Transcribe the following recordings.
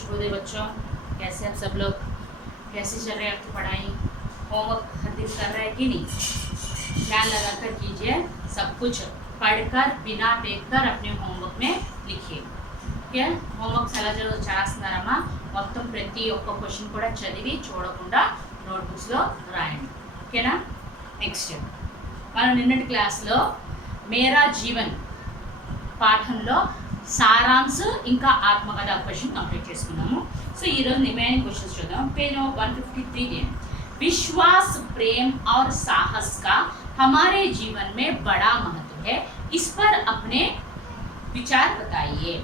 शुभोदय बच्चों, कैसे आप सब लोग, कैसे चल रहे हैं आपकी पढ़ाई? होमवर्क हर दिन कर रहे हैं कि नहीं? ध्यान लगाकर कीजिए, सब कुछ पढ़कर बिना देखकर अपने होमवर्क में लिखिए. ఓకే, హోంవర్క్ ఎలా చేస్తున్నారమ్మా? మొత్తం ప్రతి ఒక్క క్వశ్చన్ కూడా చదివి చూడకుండా నోట్బుక్స్లో రాయండి. ఓకేనా? నెక్స్ట్ మనం నిన్నటి క్లాస్లో మేరా జీవన్ పాఠంలో సారాంశ ఇంకా ఆత్మకథ క్వశ్చన్ కంప్లీట్ చేసుకున్నాము. సో ఈరోజు రిమైనింగ్ క్వశ్చన్స్ చూద్దాం. पेज 153 दें. विश्वास, प्रेम और साहस का हमारे जीवन में बड़ा महत्व है, इस पर अपने विचार बताइए.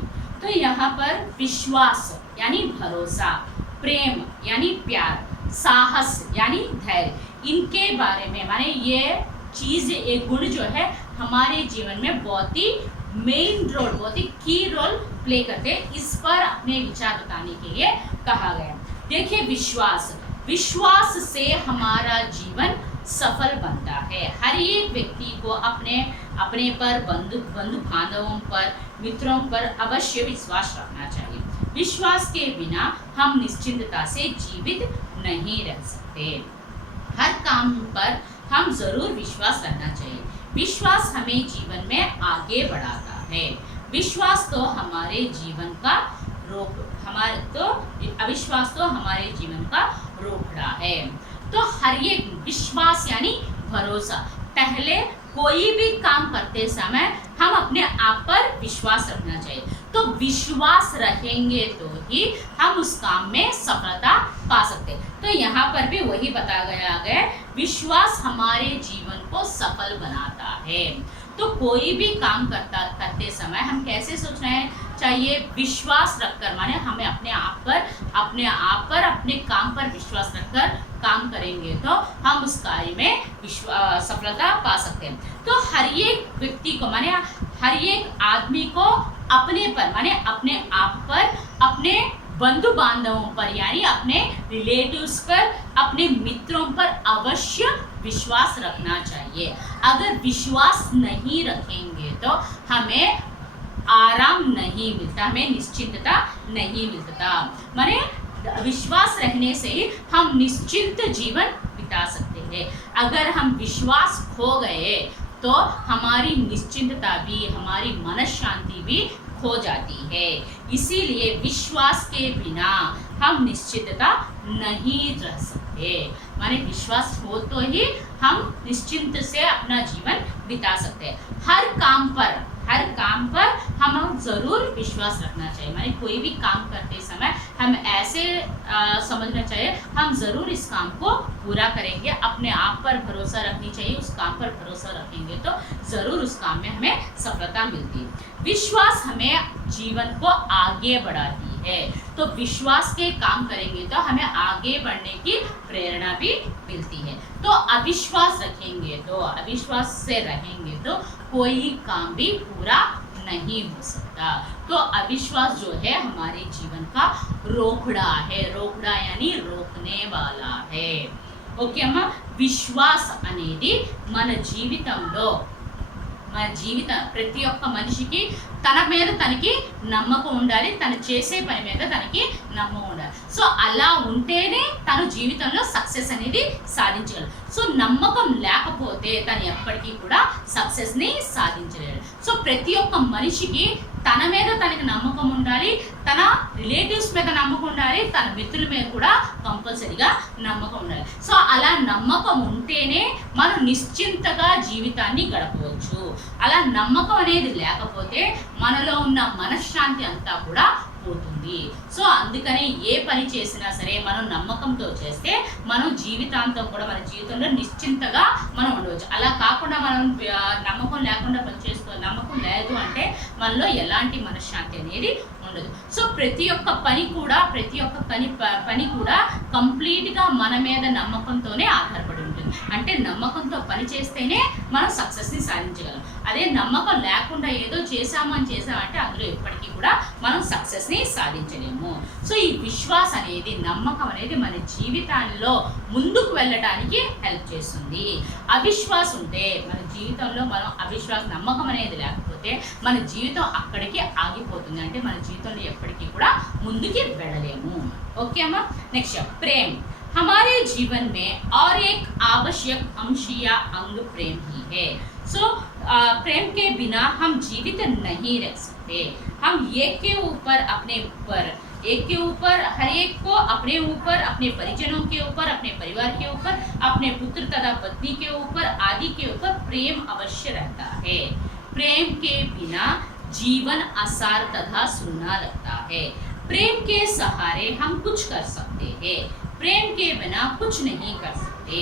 तो यहाँ पर विश्वास यानी भरोसा, प्रेम यानी प्यार, साहस यानी धैर्य, इनके बारे में माने ये चीज़, एक गुण जो है हमारे जीवन में बहुत ही मेन रोल, बहुत ही की रोल प्ले करते हैं. इस पर अपने विचार बताने के लिए कहा गया. देखिए, विश्वास से हमारा जीवन सफल बनता है. हर एक व्यक्ति को अपने पर, बंधु बांधवों पर, मित्रों पर अवश्य विश्वास रखना चाहिए. विश्वास के बिना हम निश्चिंतता से जीवित नहीं रह सकते. हर काम पर हम जरूर विश्वास रखना चाहिए. विश्वास हमें जीवन में आगे बढ़ाता है. विश्वास तो हमारे जीवन का अविश्वास तो हमारे जीवन का रोकड़ा है. तो हर एक विश्वास यानी भरोसा. पहले कोई भी काम करते समय हम अपने आप पर विश्वास रखना चाहिए. तो विश्वास रहेंगे तो ही हम उस काम में सफलता पा सकते हैं. तो यहाँ पर भी वही बताया गया है, विश्वास हमारे जीवन को सफल बनाता है. तो कोई भी काम करते समय हम कैसे सोचना है चाहिए? विश्वास रखकर, माने हमें अपने आप पर अपने काम पर विश्वास रखकर काम करेंगे तो हम उस कार्य में सफलता पा सकते हैं. तो हर एक व्यक्ति को, माने हर एक आदमी को अपने पर, माने अपने आप पर, अपने बंधु बांधवों पर यानी अपने रिलेटिव्स पर, अपने मित्रों पर अवश्य विश्वास रखना चाहिए. अगर विश्वास नहीं रखेंगे तो हमें आराम नहीं मिलता, हमें निश्चिंतता नहीं मिलता. माने विश्वास रहने से ही हम निश्चिंत जीवन बिता सकते हैं. अगर हम विश्वास खो गए तो हमारी निश्चिंतता भी, हमारी मन शांति भी खो जाती है. इसीलिए विश्वास के बिना हम निश्चिंतता नहीं रह सकते. माने विश्वास हो तो ही हम निश्चिंत से अपना जीवन बिता सकते हैं. हर काम पर हम ज़रूर विश्वास रखना चाहिए. माने कोई भी काम करते समय हम ऐसे समझना चाहिए, हम ज़रूर इस काम को पूरा करेंगे. अपने आप पर भरोसा रखनी चाहिए. उस काम पर भरोसा रखेंगे तो ज़रूर उस काम में हमें सफलता मिलती है. विश्वास हमें जीवन को आगे बढ़ाती है. तो विश्वास के काम करेंगे तो हमें आगे बढ़ने की प्रेरणा भी मिलती है. तो अविश्वास से रहेंगे तो कोई काम भी पूरा नहीं हो सकता. तो अविश्वास जो है हमारे जीवन का रोकड़ा है. रोकड़ा यानी रोकने वाला है. ఓకే అమ్మా, విశ్వాస్ అనేది మన జీవితంలో, ప్రతి ఒక్క మనిషికి తన మీద తనకి నమ్మకం ఉండాలి. తను చేసే పని మీద తనకి నమ్మకం ఉండాలి. సో అలా ఉంటేనే తను జీవితంలో సక్సెస్ అనేది సాధించగలడు. సో నమ్మకం లేకపోతే తను ఎప్పటికీ కూడా సక్సెస్ని సాధించలేడు. సో ప్రతి ఒక్క మనిషికి తన మీద తనకి నమ్మకం ఉండాలి, తన రిలేటివ్స్ మీద నమ్మకం ఉండాలి, తన మిత్రుల మీద కూడా కంపల్సరీగా నమ్మకం ఉండాలి. సో అలా నమ్మకం ఉంటేనే మనం నిశ్చింతగా జీవితాన్ని గడపవచ్చు. అలా నమ్మకం అనేది లేకపోతే మనలో ఉన్న మనశ్శాంతి అంతా కూడా పోతుంది. సో అందుకని ఏ పని చేసినా సరే మనం నమ్మకంతో చేస్తే మనం జీవితాంతం కూడా మన జీవితంలో నిశ్చింతగా మనం ఉండవచ్చు. అలా కాకుండా మనం నమ్మకం లేకుండా పని నమ్మకం లేదు అంటే మనలో ఎలాంటి మనశ్శాంతి అనేది ఉండదు. సో ప్రతి ఒక్క పని కూడా కంప్లీట్గా మన మీద నమ్మకంతోనే ఆధారపడి ఉంటుంది. అంటే నమ్మకంతో పని చేస్తేనే మనం సక్సెస్ని సాధించగలం. అదే నమ్మకం లేకుండా ఏదో చేసామంటే అందులో ఎప్పటికీ కూడా మనం సక్సెస్ని సాధించలేము. సో ఈ విశ్వాసం అనేది, నమ్మకం అనేది మన జీవితాల్లో ముందుకు వెళ్ళడానికి హెల్ప్ చేస్తుంది. అవిశ్వాసం ఉంటే మన జీవితంలో నమ్మకం అనేది లేకపోతే మన జీవితం అక్కడికి ఆగిపోతుంది. అంటే మన జీవితంలో ఎప్పటికీ కూడా ముందుకి వెళ్ళలేము. ओके अम्मा। नेक्स्ट प्रेम। हमारे जीवन में और एक आवश्यक अंश या अंग प्रेम ही है। सो प्रेम के बिना हम जीवित नहीं रह सकते। हम एक के ऊपर हर एक को अपने ऊपर, अपने परिजनों के ऊपर, अपने परिवार के ऊपर, अपने पुत्र तथा पत्नी के ऊपर आदि के ऊपर प्रेम अवश्य रहता है। प्रेम के बिना जीवन आसार तथा सूना लगता है। प्रेम के सहारे हम कुछ कर सकते हैं, प्रेम के बिना कुछ नहीं कर सकते।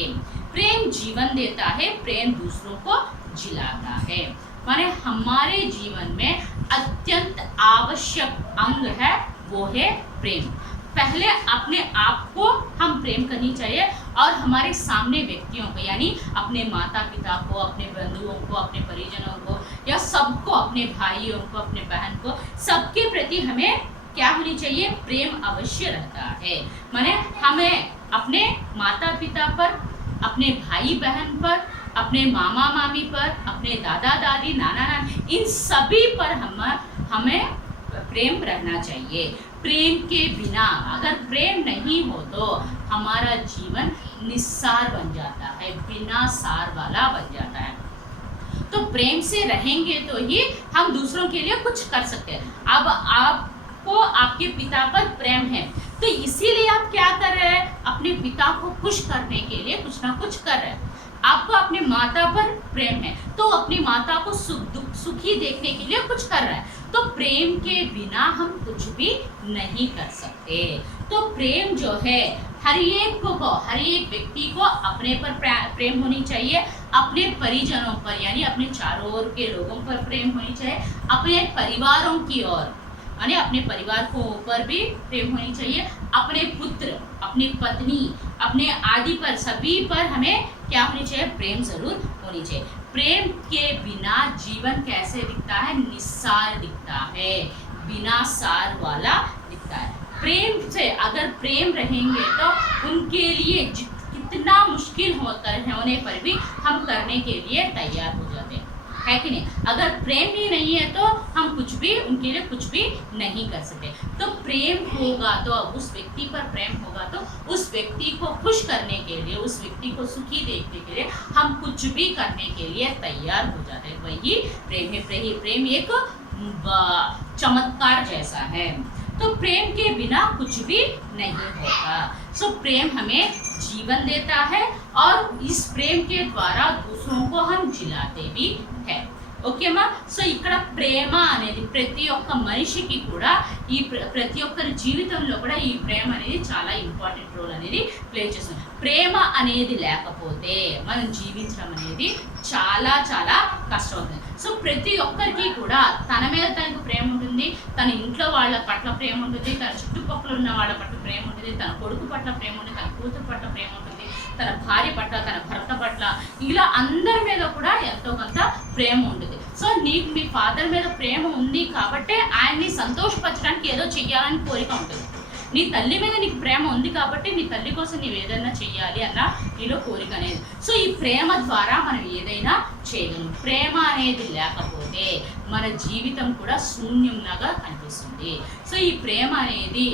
प्रेम जीवन देता है, प्रेम दूसरों को जिलाता है। माने हमारे जीवन में अत्यंत आवश्यक अंग है, वो है प्रेम। पहले अपने आप को हम प्रेम करनी चाहिए और हमारे सामने व्यक्तियों को, यानी अपने माता पिता को, अपने बंधुओं को, अपने परिजनों को, या सबको, अपने भाइयों को, अपने बहन को, सबके प्रति हमें क्या होनी चाहिए? प्रेम अवश्य रहता है। माने हमें अपने माता पिता पर, अपने भाई बहन पर, अपने मामा मामी पर, अपने दादा दादी, नाना नानी, इन सभी पर हमें प्रेम रहना चाहिए। प्रेम के बिना, अगर प्रेम नहीं हो तो हमारा जीवन निस्सार बन जाता है, बिना सार वाला बन जाता है। तो प्रेम से रहेंगे तो ही हम दूसरों के लिए कुछ कर सकते हैं। अब आपको आपके पिता पर प्रेम है तो इसीलिए आप क्या कर रहे हैं? अपने पिता को खुश करने के लिए कुछ ना कुछ कर रहे हैं। आपको अपने माता पर प्रेम है तो अपनी माता को सुखी देखने के लिए कुछ कर रहा है। तो प्रेम के बिना हम कुछ भी नहीं कर सकते। तो प्रेम जो है हर एक व्यक्ति को अपने पर प्रेम होनी चाहिए, अपने परिजनों पर, यानी अपने चारों ओर के लोगों पर प्रेम होनी चाहिए, अपने परिवारों की ओर, यानी अपने परिवार को ऊपर भी प्रेम होनी चाहिए, अपने पुत्र, अपनी पत्नी, अपने आदि पर, सभी पर हमें क्या होनी चाहिए? प्रेम जरूर होनी चाहिए। प्रेम के बिना जीवन कैसे दिखता है? निस्सार दिखता है, बिना सार वाला दिखता है। प्रेम से अगर प्रेम रहेंगे तो उनके लिए कितना मुश्किल होने पर भी हम करने के लिए तैयार हो जाते हैं, है कि नहीं? अगर प्रेम ही नहीं है तो हम उनके लिए कुछ भी नहीं कर सकते। तो प्रेम होगा तो उस व्यक्ति पर प्रेम होगा तो उस व्यक्ति को खुश करने के लिए, उस व्यक्ति को सुखी देखने के लिए हम कुछ भी करने के लिए तैयार हो जाते हैं। वही प्रेम है। प्रेम एक चमत्कार जैसा है। तो प्रेम के बिना कुछ भी नहीं होगा। सो प्रेम हमें जीवन देता है और इस प्रेम के द्वारा दूसरों को हम जिलाते भी हैं। ఓకేమా? సో ఇక్కడ ప్రేమ అనేది ప్రతి ఒక్క మనిషికి కూడా, ప్రతి ఒక్కరి జీవితంలో కూడా ఈ ప్రేమ అనేది చాలా ఇంపార్టెంట్ రోల్ అనేది ప్లే చేస్తుంది. ప్రేమ అనేది లేకపోతే మనం జీవించడం అనేది చాలా చాలా కష్టం అవుతుంది. సో ప్రతి ఒక్కరికి కూడా తన మీద తనకు ప్రేమ ఉంటుంది, తన ఇంట్లో వాళ్ళ పట్ల ప్రేమ ఉంటుంది, తన చుట్టుపక్కల ఉన్న వాళ్ళ పట్ల ప్రేమ ఉంటుంది, తన కొడుకు పట్ల ప్రేమ ఉంటుంది, తన కూతురు పట్ల ప్రేమ ఉంటుంది, తన భార్య పట్ల, తన భర్త పట్ల, ఇలా అందరి మీద కూడా ఎంతో కొంత ప్రేమ ఉంటుంది. సో నీకు మీ ఫాదర్ మీద ప్రేమ ఉంది కాబట్టి ఆయన్ని సంతోషపరచడానికి ఏదో చెయ్యాలని కోరిక ఉంటుంది. నీ తల్లి మీద నీకు ప్రేమ ఉంది కాబట్టి నీ తల్లి కోసం నీవు ఏదైనా చెయ్యాలి అన్న నీలో కోరిక అనేది. సో ఈ ప్రేమ ద్వారా మనం ఏదైనా చేయగలం. ప్రేమ అనేది లేకపోతే మన జీవితం కూడా శూన్యంలాగా కనిపిస్తుంది. సో ఈ ప్రేమ అనేది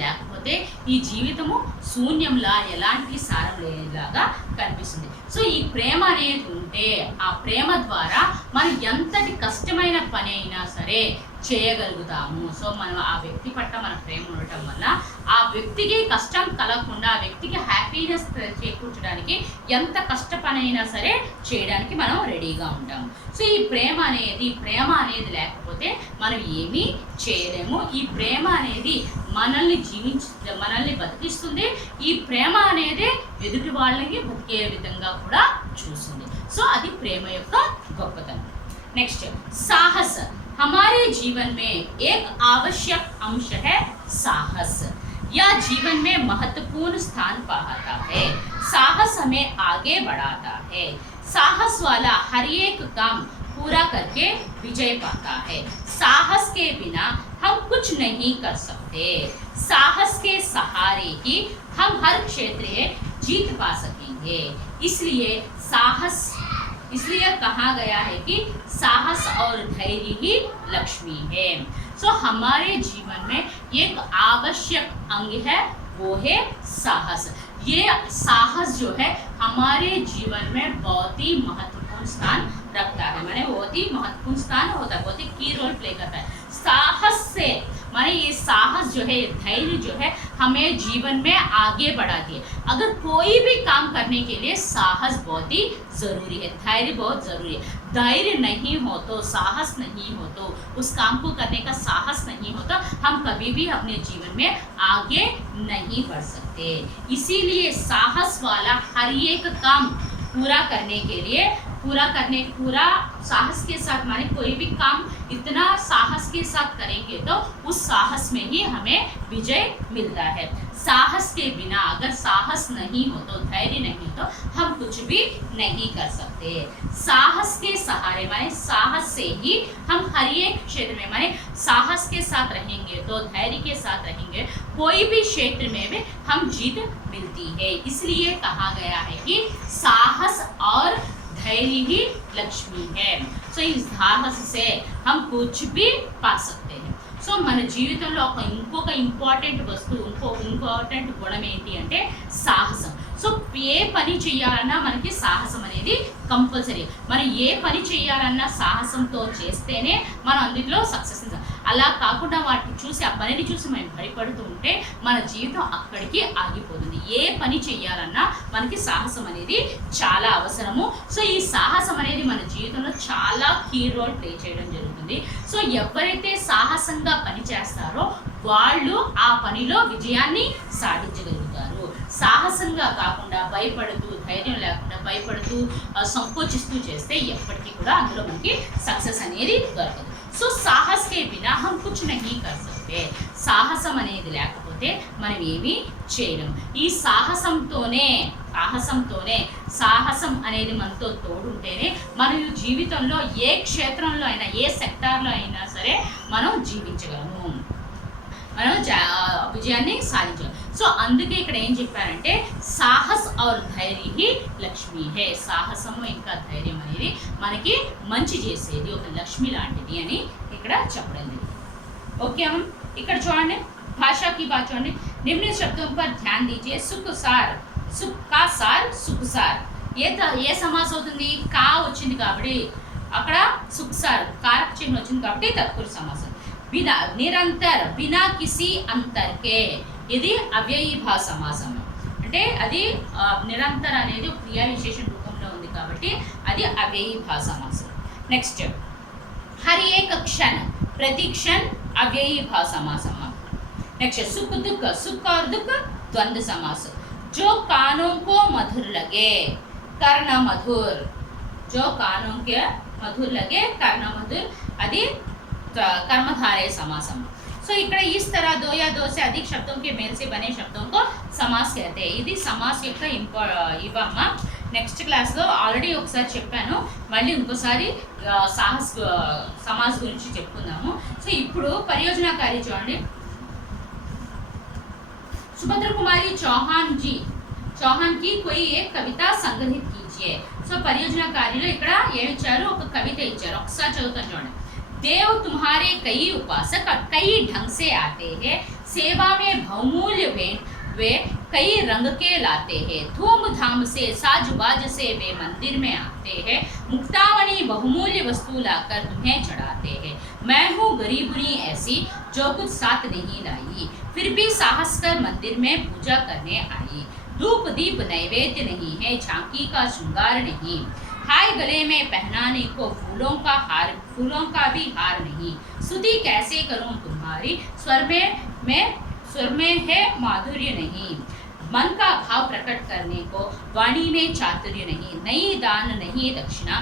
లేకపోతే ఈ జీవితము శూన్యంలా, ఎలాంటి సారం లేనిలాగా కనిపిస్తుంది. సో ఈ ప్రేమ అనేది ఉంటే ఆ ప్రేమ ద్వారా మనం ఎంతటి కష్టమైన పని అయినా సరే చేయగలుగుతాము. సో మనం ఆ వ్యక్తి పట్ల మన ప్రేమ ఉండటం వల్ల ఆ వ్యక్తికి కష్టం కలగకుండా, ఆ వ్యక్తికి హ్యాపీనెస్ చేకూర్చడానికి ఎంత కష్ట పని అయినా సరే చేయడానికి మనం రెడీగా ఉంటాము. సో ఈ ప్రేమ అనేది లేకపోతే మనం ఏమీ చేయలేము. ఈ ప్రేమ అనేది మనల్ని బతికిస్తుంది. ఈ ప్రేమ అనేది ఎదుటి వాళ్ళని బతికే విధంగా కూడా చూస్తుంది. సో అది ప్రేమ యొక్క గొప్పతనం. नेक्स्ट साहस। हमारे जीवन में एक आवश्यक अंश है साहस। यह जीवन में महत्वपूर्ण स्थान पाता है। साहस हमें आगे बढ़ाता है। साहस वाला हर एक काम पूरा करके विजय पाता है। साहस के बिना हम कुछ नहीं कर सकते। साहस के सहारे ही हम हर क्षेत्र में जीत पा सकेंगे। इसलिए कहा गया है कि साहस और धैर्य ही लक्ष्मी है। हमारे जीवन में एक आवश्यक अंग है, वो है साहस। ये साहस जो है हमारे जीवन में बहुत ही महत्वपूर्ण स्थान रखता है, माने बहुत ही महत्वपूर्ण स्थान होता है, बहुत ही की रोल प्ले करता है। साहस से माने ये साहस जो है, धैर्य जो है हमें जीवन में आगे बढ़ाती है। अगर कोई भी काम करने के लिए साहस बहुत ही ज़रूरी है, धैर्य बहुत ज़रूरी है। धैर्य नहीं हो तो, साहस नहीं हो तो, उस काम को करने का साहस नहीं हो तो हम कभी भी अपने जीवन में आगे नहीं बढ़ सकते। इसीलिए साहस वाला हर एक काम पूरा करने के लिए पूरा साहस के साथ, माने कोई भी काम इतना साहस के साथ करेंगे तो उस साहस में ही हमें विजय मिलता है। साहस के बिना, अगर साहस नहीं हो तो, धैर्य नहीं तो हम कुछ भी नहीं कर सकते। साहस के सहारे माने साहस से ही हम हर एक क्षेत्र में, माने साहस के साथ रहेंगे तो, धैर्य के साथ रहेंगे, कोई भी क्षेत्र में भी हम जीत मिलती है। इसलिए कहा गया है कि साहस और धैर्य ही लक्ष्मी है। इस साहस से हम कुछ भी पा सकते हैं। మన జీవితంలో ఇంకొక ఇంపార్టెంట్ వస్తువు, ఇంపార్టెంట్ గుణం ఏంటి అంటే సాహసం. ఏ పని చేయాలన్నా మనకి సాహసం అనేది కంపల్సరీ. మనం ఏ పని చేయాలన్నా సాహసంతో చేస్తేనే మనం అందులో సక్సెస్. అలా కాకుండా వాటిని చూసి, ఆ పనిని చూసి మనం భయపడుతూ ఉంటే మన జీవితం అక్కడికి ఆగిపోతుంది. ఏ పని చేయాలన్నా మనకి సాహసం అనేది చాలా అవసరము. ఈ సాహసం అనేది మన జీవితంలో చాలా కీ రోల్ ప్లే చేయడం జరుగుతుంది. ఎవరైతే సాహసంగా పని చేస్తారో వాళ్ళు ఆ పనిలో విజయాన్ని సాధించగలుగుతారు. సాహసంగా కాకుండా భయపడుతూ, ధైర్యం లేకుండా భయపడుతూ, సంకోచిస్తూ చేస్తే ఎప్పటికీ కూడా అందులో మనకి సక్సెస్ అనేది దొరకదు. సాహస్ కే బినా హమ్ కుచ్ నహీ కర్ సక్తే. సాహసం అనేది లేకపోతే మనం ఏమీ చేయలేము. ఈ సాహసంతోనే సాహసం అనేది మనతో తోడుంటేనే మనం జీవితంలో ఏ క్షేత్రంలో అయినా, ఏ సెక్టార్లో అయినా సరే మనం జీవించగలము, మనం విజయాన్ని సాధించగలం. అందుకే ఇక్కడ ఏం చెప్పారంటే సాహస్ और ధైర్య ही లక్ష్మి హే. సాహసము ఇంకా ధైర్యం అనేది మనకి మంచి చేసేది, ఒక లక్ష్మి లాంటిది అని ఇక్కడ చెప్పడం జరిగింది. ఓకే అమ్మ, ఇక్కడ చూడండి భాషా की बात చూడండి. निम्न शब्दों पर ध्यान दीजिए. सुख सार, సుఖ్ కా సార్, సుఖ్ సార్. ఏ సమాసం అవుతుంది? కా వచ్చింది కాబట్టి అక్కడ సుఖ్ సార్ కారక చిహ్నం వచ్చింది కాబట్టి తత్పురుష సమాసం. బినా, నిరంతర్, బినా కిసి అంతర్కే, ఇది అవ్యయీభావ సమాసం. అంటే అది నిరంతర అనేది క్రియా విశేషణ రూపంలో ఉంది కాబట్టి అది అవ్యయీభావ సమాసం. నెక్స్ట్ హరి ఏక క్షణ్, ప్రతి క్షణ్ అవ్యయీభావ సమాసం. నెక్స్ట్ సుఖ్ దుఃఖ, సుఖ్ और दुख द्वंद्व समास. जो कानों को मधुर लगे कर्ण मधुर, जो कानों के मधुर लगे कर्ण मधुर, అది कर्मधारय समासम. ఇక్కడ इस तरह दो या दो से अधिक शब्दों के मेल से बने शब्दों को समास कहते हैं. ఇది సమాస్ యొక్క ఇవమ్మ. నెక్స్ట్ క్లాస్లో ఆల్రెడీ ఒకసారి చెప్పాను, మళ్ళీ ఇంకోసారి సమాస్ గురించి చెప్పుకుందాము. ఇప్పుడు పరియోజనాకారి చూడండి. सुभद्रा कुमारी चौहान की कोई एक कविता संग्रहित कीजिए. పరియోజనాకారిలో ఇక్కడ ఏమి ఇచ్చారు? ఒక కవిత ఇచ్చారు. ఒకసారి చదువుతాను చూడండి. देव तुम्हारे कई उपासक कई ढंग से आते हैं, सेवा में बहुमूल्य वे कई रंग के लाते हैं, धूमधाम से साज बाज से वे मंदिर में आते हैं, मुक्तामणि बहुमूल्य वस्तु लाकर तुम्हें चढ़ाते हैं. मैं हूँ गरीबनी ऐसी जो कुछ साथ नहीं लाई, फिर भी साहस कर मंदिर में पूजा करने आई. धूप दीप नैवेद्य नहीं है, झांकी का श्रृंगार नहीं, हाय गले में पहनाने को फूलों का भी हार नहीं. स्तुति कैसे करूं तुम्हारी, स्वर में है माधुर्य नहीं, मन का भाव प्रकट करने को वाणी में चातुर्य नहीं. नहीं दान नहीं दक्षिणा,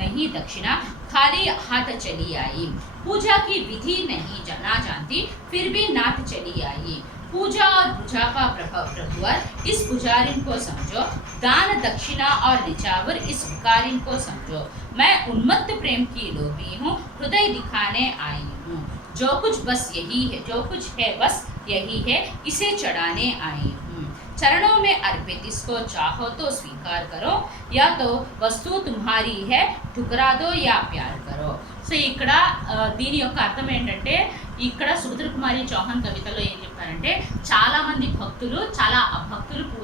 नहीं दक्षिणा, खाली हाथ चली आई. पूजा की विधि नहीं जाना जानती, फिर भी नाथ चली आई. पूजा और भुजा का प्रभुवर इस पुजारिन को समझो, दान दक्षिणा और निचावर इस भिखारिन को समझो। मैं उन्मत्त प्रेम की लोभी हूँ, हृदय दिखाने आई हूँ। जो कुछ बस यही है, जो कुछ है बस यही है, इसे चढ़ाने आई हूँ। चरणों में अर्पित इसको चाहो तो स्वीकार करो, या तो वस्तु तुम्हारी है ठुकरा दो या प्यार करो। సో ఇక్కడ దీని యొక్క అర్థం ఏంటంటే, ఇక్కడ సుభద్ర కుమారి చౌహాన్ కవితలో ఏం చెప్పారంటే, చాలామంది భక్తులు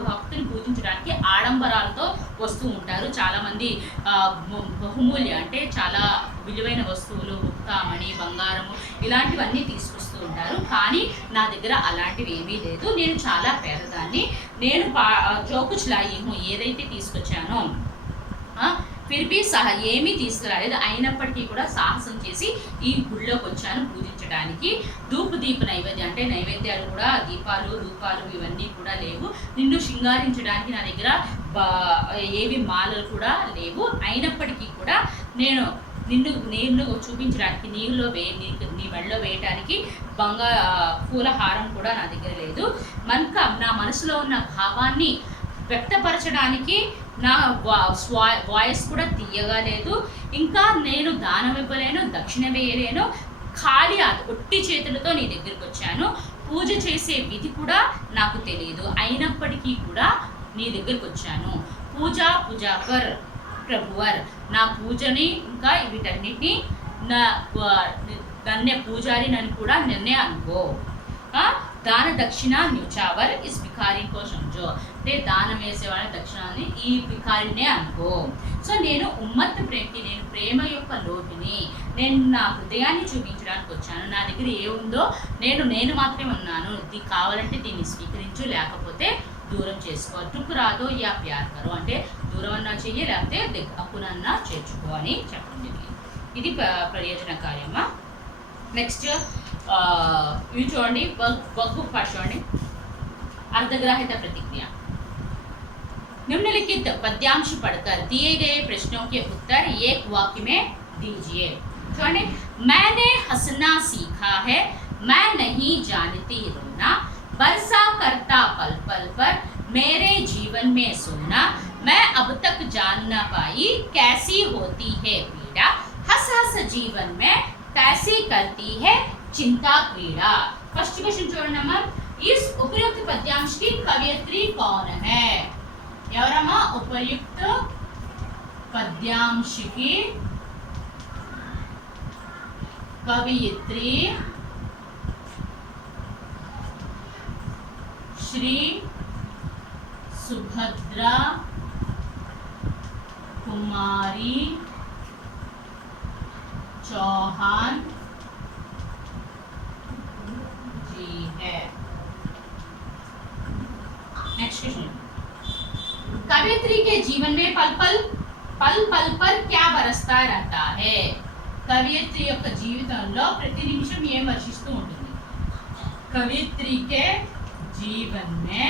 భక్తుని పూజించడానికి ఆడంబరాలతో వస్తూ ఉంటారు. చాలామంది బహుమూల్య అంటే చాలా విలువైన వస్తువులు, ముక్తామణి, బంగారము ఇలాంటివన్నీ తీసుకొస్తూ ఉంటారు. కానీ నా దగ్గర అలాంటివి ఏమీ లేదు, నేను చాలా పేదదాన్ని. నేను జో కుచ్ లాయి హూ, ఏదైతే తీసుకొచ్చానో ఫిర్బీ ఏమీ తీసుకురాలేదు, అయినప్పటికీ కూడా సాహసం చేసి ఈ గుళ్ళోకి వచ్చాను పూజించడానికి. దీప నైవేద్యం అంటే నైవేద్యాలు కూడా, దీపాలు రూపాలు ఇవన్నీ కూడా లేవు. నిన్ను శృంగారించడానికి నా దగ్గర ఏవి మాలలు కూడా లేవు. అయినప్పటికీ కూడా నిన్ను చూపించడానికి నీ మెడలో వేయడానికి పూల హారం కూడా నా దగ్గర లేదు. నా మనసులో ఉన్న భావాన్ని వ్యక్తపరచడానికి నా వాయిస్ కూడా తీయగా లేదు. ఇంకా నేను దానం ఇవ్వలేను, దక్షిణ వేయలేను, ఖాళీ ఒట్టి చేతులతో నీ దగ్గరికి వచ్చాను. పూజ చేసే విధి కూడా నాకు తెలియదు, అయినప్పటికీ కూడా నీ దగ్గరికి వచ్చాను. పూజాకర్ ప్రభువర్, నా పూజని ఇంకా వీటన్నిటిని నన్నే పూజారి నన్ను కూడా నిన్నే అనుకో. దాన దక్షిణ న్యూచావర్ ఇస్ భిఖారి కో సమझो, అంటే దానం వేసేవాళ్ళ దక్షిణాన్ని ఈ భిఖారినే అనుకో. సో నేను ఉమ్మత్త ప్రేమకి, నేను ప్రేమ యొక్క లోపిని, నేను నా హృదయాన్ని చూపించడానికి వచ్చాను. నా దగ్గర ఏముందో నేను మాత్రమే ఉన్నాను. ఇది కావాలంటే దీన్ని స్వీకరించు, లేకపోతే దూరం చేసుకో. టుక్ రాదో యా ప్యార్ కరో, అంటే దూరం అన్నా చెయ్యి, లేకపోతే అప్పునన్నా చేర్చుకో అని చెప్పండి. ఇది ప్రయోజన కార్యమా. నెక్స్ట్ ఇవి చూడండి, వక్ఫ్ పాఠ చూడండి. अर्धग्राह्यता प्रतिक्रिया। निम्नलिखित पद्यांश पढ़कर दिए गए प्रश्नों के उत्तर एक वाक्य में दीजिए। मैंने हंसना सीखा है, मैं नहीं जानती रोना, बरसा करता पल पल पर मेरे जीवन में सोना, मैं अब तक जान न पाई कैसी होती है पीड़ा, हंस हंस जीवन में कैसी करती है चिंता पीड़ा। फर्स्ट क्वेश्चन చూడండి, इस उपयुक्त पद्यांश की कवयित्री कौन है? ఎవరమ్మా उपयुक्त पद्यांश की कवयित्री श्री सुभद्रा कुमारी चौहान जी है। नेक्स्ट क्वेश्चन, कवयित्री के जीवन में पल पल पर क्या बरसता रहता है? कवयित्री యొక్క జీవితంలో ప్రతి నిమిషం ఏం వర్షిస్తూ ఉంటుంది? कवयित्री के जीवन में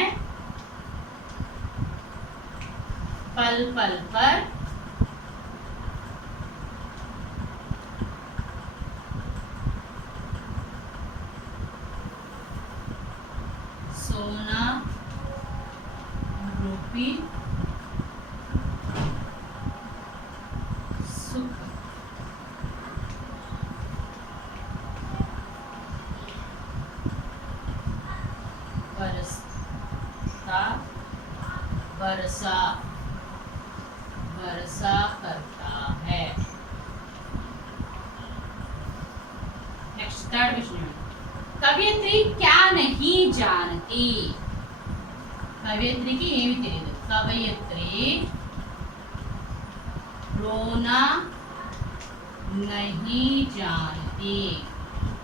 पल पल पर सोना रूपी सुख बरसा करता है। नेक्स्ट थर्ड क्वेश्चन, कवयित्री क्या नहीं जानती? कवयित्री की ఏమీ తెలియదు. कवयित्री रोना नहीं जानती,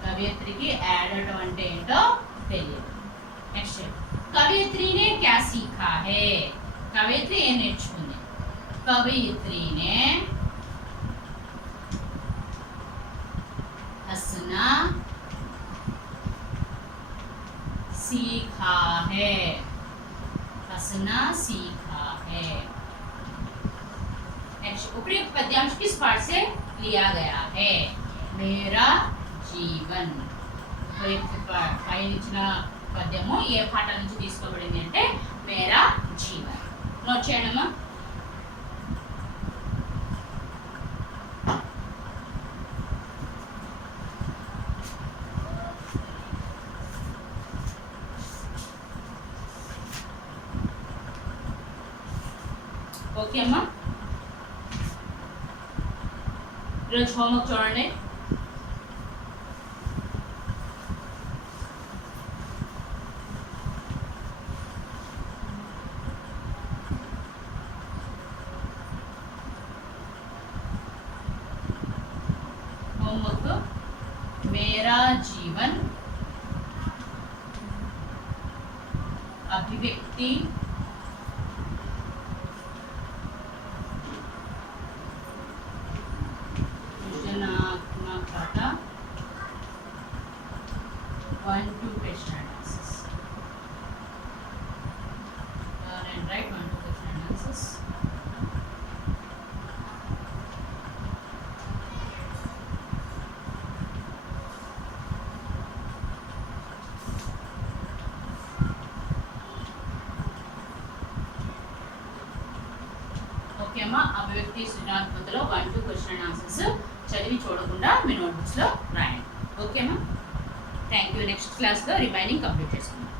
कवयित्री ऐड అంటే ఏంటో తెలియదు. నెక్స్ట్, कवयित्री ने क्या सीखा है? कवयित्री ఏం నేర్చుకుంది? कवयित्री ने हंसना सीखा है, हंसना सीखा है। नेक्स्ट, उपयुक्त पद्यांश किस पाठ से लिया गया है? मेरा जीवन। उपयुक्त पाठ पైన ఇచ్చిన పద్యము ఏ పాట నుంచి తీసుకోబడింది అంటే మేరా జీవన్. నోట్ చేయండి అమ్మా. ఓకే అమ్మా, ఈరోజు హోంవర్క్ చూడండి. होमवर्क मेरा जीवन अभिव्यक्ति सृजनात्मकता 1-2 question analysis. And write 1-2 question analysis. Okay అమ్మా, అభివ్యక్తి సృజనాత్మకతలో 1-2 క్వశ్చన్ ఆన్సర్స్ చదివి చూడకుండా మీ నోట్బుక్స్లో రాయండి. ఓకేనా? Thank you. నెక్స్ట్ క్లాస్లో రిమైనింగ్ కంప్లీట్ చేసుకుందాం.